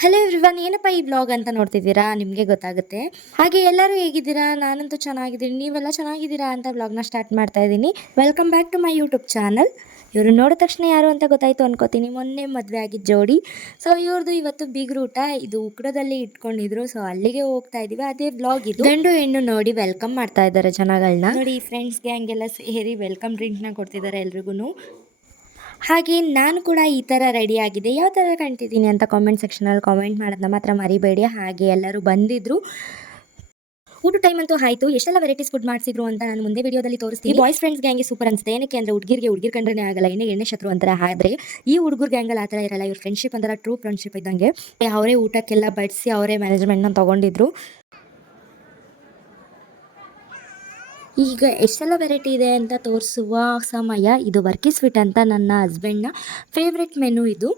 Hello ಇವ್ರಿವನ್ ಏನಪ್ಪ ಈ blog ಅಂತ ನೋಡ್ತಿದ್ದೀರಾ? ನಿಮಗೆ ಗೊತ್ತಾಗುತ್ತೆ. ಹಾಗೆ ಎಲ್ಲರೂ ಹೇಗಿದ್ದೀರಾ? ನಾನಂತೂ ಚೆನ್ನಾಗಿದ್ದೀನಿ. ನೀವೆಲ್ಲ ಚೆನ್ನಾಗಿದ್ದೀರಾ ಅಂತ ಬ್ಲಾಗ್ನ ಸ್ಟಾರ್ಟ್ ಮಾಡ್ತಾ ಇದ್ದೀನಿ. Welcome back to my YouTube channel ಇವರು ನೋಡಿದ ತಕ್ಷಣ ಯಾರು ಅಂತ ಗೊತ್ತಾಯಿತು ಅನ್ಕೋತೀನಿ. ಮೊನ್ನೆ ಮದುವೆ ಆಗಿದ್ದ ಜೋಡಿ. ಸೊ ಇವ್ರದ್ದು ಇವತ್ತು ಬೀಗ್ರೂಟ ಇದು ಉಕ್ಕಡದಲ್ಲಿ ಇಟ್ಕೊಂಡಿದ್ರು. ಸೊ ಅಲ್ಲಿಗೆ ಹೋಗ್ತಾ ಇದೀವಿ. ಅದೇ ಬ್ಲಾಗ್ ಇದು. ಗಂಡು ಹೆಣ್ಣು ನೋಡಿ ವೆಲ್ಕಮ್ ಮಾಡ್ತಾ ಇದ್ದಾರೆ ಜನಗಳನ್ನ ನೋಡಿ ಫ್ರೆಂಡ್ಸ್ ಗ್ಯಾಂಗ್ ಎಲ್ಲ ಸೇರಿ ವೆಲ್ಕಮ್ ಡ್ರಿಂಕ್ನ ಕೊಡ್ತಿದ್ದಾರೆ ಎಲ್ರಿಗೂ ಹಾಗೆ ನಾನು ಕೂಡ ಈ ಥರ ರೆಡಿ ಆಗಿದೆ ಯಾವ ಥರ ಕಾಣ್ತಿದ್ದೀನಿ ಅಂತ ಕಾಮೆಂಟ್ ಸೆಕ್ಷನಲ್ಲಿ ಕಾಮೆಂಟ್ ಮಾಡೋದನ್ನ ಮಾತ್ರ ಮರಿಬೇಡಿ. ಹಾಗೆ ಎಲ್ಲರೂ ಬಂದಿದ್ರು. ಊಟ ಟೈಮ್ ಅಂತೂ ಆಯಿತು. ಎಷ್ಟೆಲ್ಲ ವೆರೈಟೀಸ್ ಫುಡ್ ಮಾಡಿಸಿದ್ರು ಅಂತ ನಾನು ಮುಂದೆ ವಿಡಿಯೋದಲ್ಲಿ ತೋರಿಸ್ತೀನಿ. ಬಾಯ್ಸ್ ಫ್ರೆಂಡ್ಸ್ ಗ್ಯಾಂಗೆ ಸೂಪರ್ ಅನ್ಸುತ್ತೆ. ಏನಕ್ಕೆ ಅಂದರೆ ಹುಡುಗಿರಿಗೆ ಹುಡುಗಿರ್ ಕಂಡ್ರೆ ಆಗಲ್ಲ. ಇನ್ನೇ ಎಣ್ಣೆ ಶತ್ರು ಅಂತಾರೆ ಆದರೆ ಈ ಹುಡುಗರು ಗ್ಯಾಂಗಲ್ಲಿ ಆ ಥರ ಇರಲ್ಲ. ಇವ್ರ ಫ್ರೆಂಡ್ಶಿಪ್ ಅಂತಾರೆ ಟ್ರೂ ಫ್ರೆಂಡ್ಶಿಪ್ ಇದ್ದಂಗೆ. ಅವರೇ ಊಟಕ್ಕೆಲ್ಲ ಬಡಿಸಿ ಅವರೇ ಮ್ಯಾನೇಜ್ಮೆಂಟ್ನ ತೊಗೊಂಡಿದ್ರು. ಈಗ ಎಷ್ಟೆಲ್ಲ ವೆರೈಟಿ ಇದೆ ಅಂತ ತೋರಿಸುವ ಸಮಯ ಇದು ವರ್ಕಿ ಸ್ವೀಟ್ ಅಂತ ನನ್ನ ಹಸ್ಬೆಂಡ್ನ ಫೇವ್ರೆಟ್ ಮೆನು ಇದು.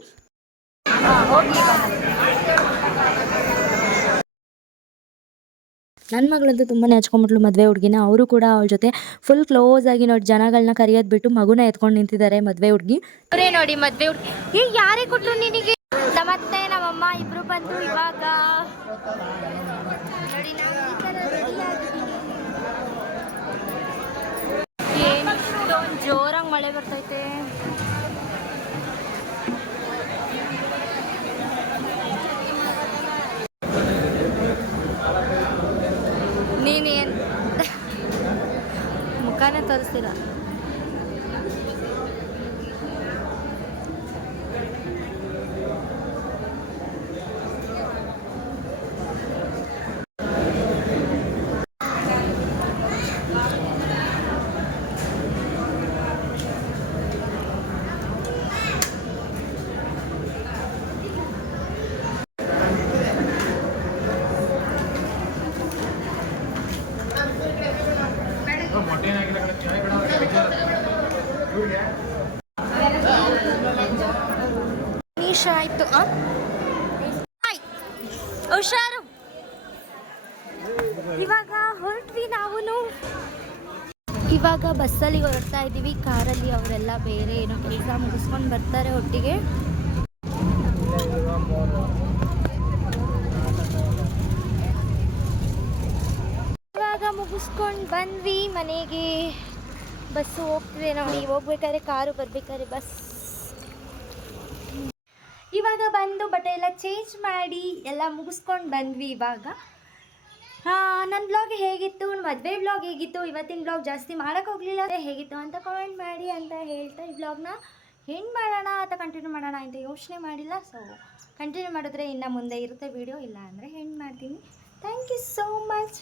ನನ್ನ ಮಗಳಂತೂ ತುಂಬಾ ಹಚ್ಕೊಂಡ್ಬಿಟ್ಲು ಮದುವೆ ಹುಡುಗಿನ. ಅವರು ಕೂಡ ಅವಳ ಜೊತೆ ಫುಲ್ ಕ್ಲೋಸ್ ಆಗಿ ನೋಡಿ ಜನಗಳನ್ನ ಕರೆಯೋದು ಬಿಟ್ಟು ಮಗುನ ಎತ್ಕೊಂಡು ನಿಂತಿದ್ದಾರೆ ಮದುವೆ ಹುಡುಗಿ. ಅವರೇ ನೋಡಿ ಮದುವೆ ಹುಡುಗಿ. ಏ ಯಾರೇ ಕೊಟ್ಟರು ನಿನಗೆ? ನಮ್ಮತ್ತೆ ನಮ್ಮಮ್ಮ ಇಬ್ರು ಬಂದು ಇವಾಗ ನೋಡಿ ನಾವು ಈ ಥರ ready ಆಗಿದ್ದೀವಿ. ಏನು ಇಷ್ಟೊಂದು ಜೋರಾಗಿ ಮಳೆ ಬರ್ತೈತೆ. ನೀನೇನು ಮುಖಾನೇ ತೋರಿಸ್ತಿಲ್ಲ ನಿಮಿಷ ಆಯ್ತು ಹಾಯ್. ಹುಷಾರು. ಇವಾಗ ಹೊರಟ್ವಿ ನಾವು ಇವಾಗ ಬಸ್ಸಲ್ಲಿ ಹೊರಡ್ತಾ ಇದ್ದೀವಿ, ಕಾರಲ್ಲಿ ಅವರೆಲ್ಲ ಬೇರೆ ಏನೋ ಕೆಲಸ ಮುಗಿಸ್ಕೊಂಡು ಬರ್ತಾರೆ ಒಟ್ಟಿಗೆ. ಇವಾಗ ಮುಗಿಸ್ಕೊಂಡು ಬಂದ್ವಿ ಮನೆಗೆ. ಬಸ್ಸು ಹೋಗ್ತಿದೆ ನೋಡಿ. ಹೋಗ್ಬೇಕಾದ್ರೆ ಕಾರು ಬರ್ಬೇಕಾದ್ರೆ ಬಸ್. ಇವಾಗ ಬಂದು ಬಟ್ಟೆ ಎಲ್ಲ ಚೇಂಜ್ ಮಾಡಿ ಎಲ್ಲ ಮುಗಿಸ್ಕೊಂಡು ಬಂದ್ವಿ ಇವಾಗ. ನನ್ನ ಬ್ಲಾಗ್ ಹೇಗಿತ್ತು ಮದುವೆ ಬ್ಲಾಗ್ ಹೇಗಿತ್ತು, ಇವತ್ತಿನ ಬ್ಲಾಗ್ ಜಾಸ್ತಿ ಹೋಗಲಿಲ್ಲ ಹೇಗಿತ್ತು ಅಂತ ಕಾಮೆಂಟ್ ಮಾಡಿ ಅಂತ ಹೇಳ್ತಾ ಈ ಬ್ಲಾಗ್ನ ಹೆಂಗೆ ಮಾಡೋಣ ಅಥವಾ ಕಂಟಿನ್ಯೂ ಮಾಡೋಣ ಅಂತ ಯೋಚನೆ ಮಾಡಿಲ್ಲ. ಸೊ ಕಂಟಿನ್ಯೂ ಮಾಡಿದ್ರೆ ಇನ್ನು ಮುಂದೆ ಇರುತ್ತೆ ವಿಡಿಯೋ ಇಲ್ಲ ಅಂದರೆ ಹೆಂಗೆ ಮಾಡ್ತೀನಿ. Thank you so much